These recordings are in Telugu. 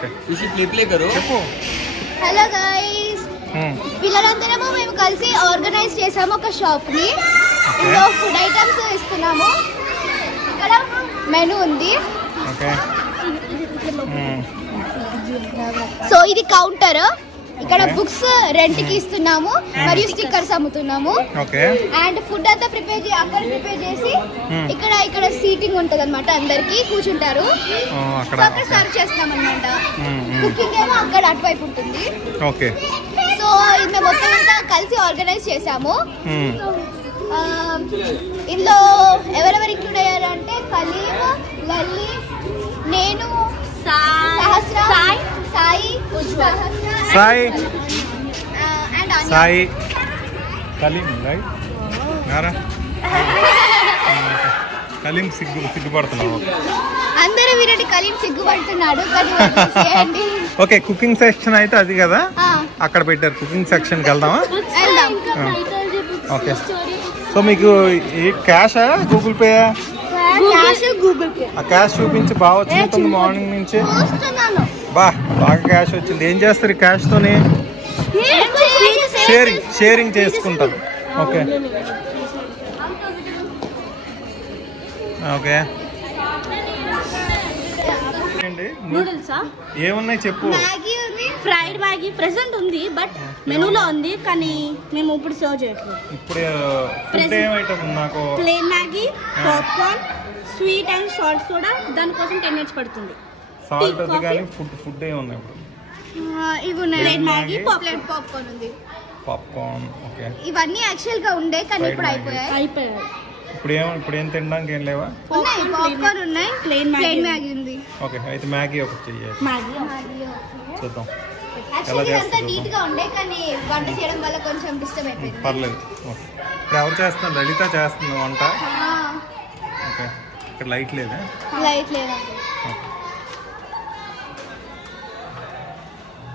ప్లే కరో. హలో గైస్, పిల్లలందరము మేము కలిసి ఆర్గనైజ్ చేసాము ఒక షాప్ ని. ఇందులో ఫుడ్ ఐటమ్స్ ఇస్తున్నాము. ఇక్కడ మెనూ ఉంది. సో ఇది కౌంటర్. ఇక్కడ బుక్స్ రెంట్ కి ఇస్తున్నాము మరియు స్టిక్కర్స్ అమ్ముతున్నాము. అండ్ ఫుడ్ అంతా అక్కడ ప్రిపేర్ చేసి ఇక్కడ సీటింగ్ ఉంటది అనమాట, అందరికి కూర్చుంటారు. అక్కడ సర్వ్ చేస్తాం అనమాట. కుకింగ్ ఏమో అక్కడ అటువైపు ఉంటుంది. సో ఇది మొత్తం అంతా కలిసి ఆర్గనైజ్ చేసాము. ఇందులో ఎవరెవరు ఇంక్లూడ్ అయ్యారు అంటే కలీం, లల్లి, నేను, సహస్ర, సాయి, అండ్ సాయి, కలీం, రైట్? కలీం సిగ్గుపడుతున్నాడు. అందరూ వినండి, కలీం సిగ్గుపడుతున్నాడు. ఓకే, కుకింగ్ సెక్షన్ అయితే అది కదా, అక్కడ పెట్టారు. కుకింగ్ సెక్షన్కి వెళ్దామా? ఓకే. సో మీకు క్యాషా గూగుల్ పే? ఆ క్యాష్ చూపించి బాగా వచ్చినట్టుంది మార్నింగ్ నుంచి. బాగా క్యాష్ వచ్చింది. ఏం చేస్తారు ఈ క్యాష్ తోని? షేరింగ్ చేసుకుంటారు. Okay okay. ఏమున్నాయి చెప్పు. ఫ్రైడ్ మ్యాగీ ప్రెసెంట్ ఉంది, బట్ మెనూలో ఉంది కానీ మేము ఇప్పుడు సర్వ్ చేయట్లేదు. ఇప్పుడు నాకు plain Maggi, popcorn, sweet and salt soda. దానికోసం 10 minutes పడుతుంది. సాల్ట్ ఉంది కానీ ఫుడ్ ఏమున్నాయి ఇప్పుడు? ఇవి ఉన్నాయి. ప్లేన్ మ్యాగీ, పాప్కార్న్ ఉంది. Popcorn, okay. ఇవన్నీ యాక్చువల్ గా ఉండే కానీ ఇప్పుడు అయిపోయాయి. ఇప్పుడు ఏం తినడానికి ఏం లేవా? ఉన్నాయి, పాప్కార్న్ ఉన్నాయి, ప్లేన్ మ్యాగీ ఉంది. ఓకే, అయితే మ్యాగీ ఒకటి చెయ్యాలి. చూద్దాం ఎలా అంతా చేస్తారు. నీట్ గా ఉండే కానీ వంట చేయడం వల్ల కొంచెం డిస్టర్బ్ అయిపోయింది. పర్లేదు. ఇప్పుడు ఎవరు చేస్తున్నారు? లలిత చేస్తుంది వంట. ఓకే, ఇక్కడ లైట్ లేదా? లైట్ లేదండి.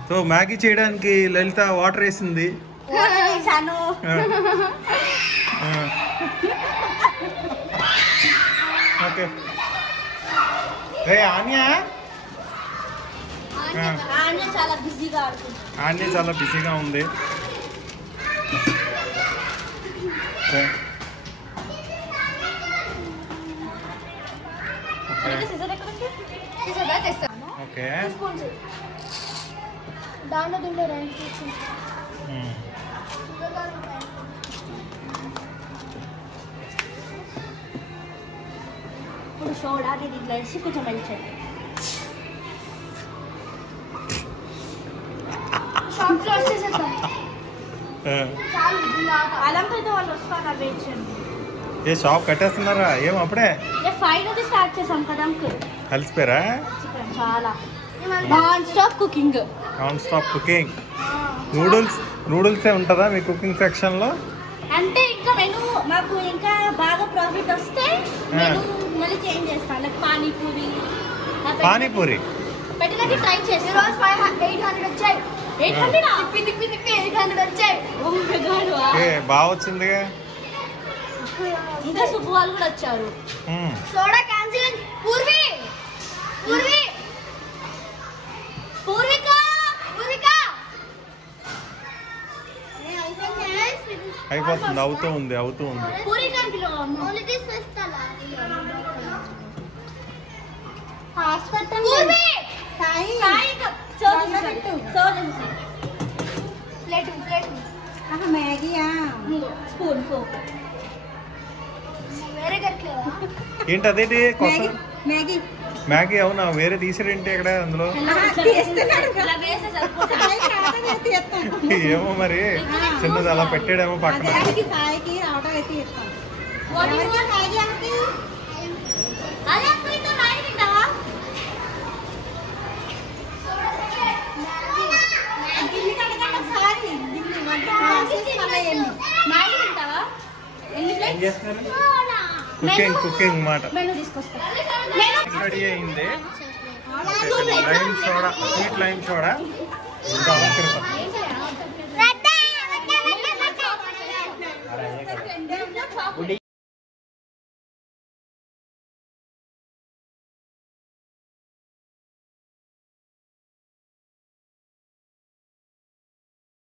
సో మ్యాగీ చేయడానికి లలిత వాటర్ వేసింది. ఓకే. ఆన్యా చాలా బిజీగా ఉంది. ఓకే. ఇప్పుడు సోడా దీంట్లో వేసి కొంచెం వెళ్తాయి. ఏ షాప్ కట్టేస్తున్నారా? ఏం అప్పుడే 5 నుంచి స్టార్ట్ చేసాం కదా అంకుల్. కలిసిపోయారా? చాలా నాన్ స్టాప్ కుకింగ్. నూడిల్స్ ఉంటుందా మీ కుకింగ్ సెక్షన్ లో? అంటే ఇంకా మెనూ మాకు ఇంకా బాగా ప్రాఫిట్ వస్తే మళ్ళీ చేంజ్ చేస్తాం. లైక్ పానీపూరి పెట్టడానికి ట్రై చేసి 800 వచ్చాయి. 800 వచ్చాయి. బాగా వచ్చింది. ఇంకా సుబ్బు వాళ్ళు కూడా వచ్చారు. Soda cancel. అయిపోతుంది. అవుతూ ఉంది. ఏంటి అదేంటి మ్యాగీ? అవునా, వేరే తీసాడేంటి ఇక్కడ అందులో? ఏమో మరి, చిన్నది అలా పెట్టాడేమో పక్కన. కుకింగ్ మాట రెడీ అయింది. Sweet lime soda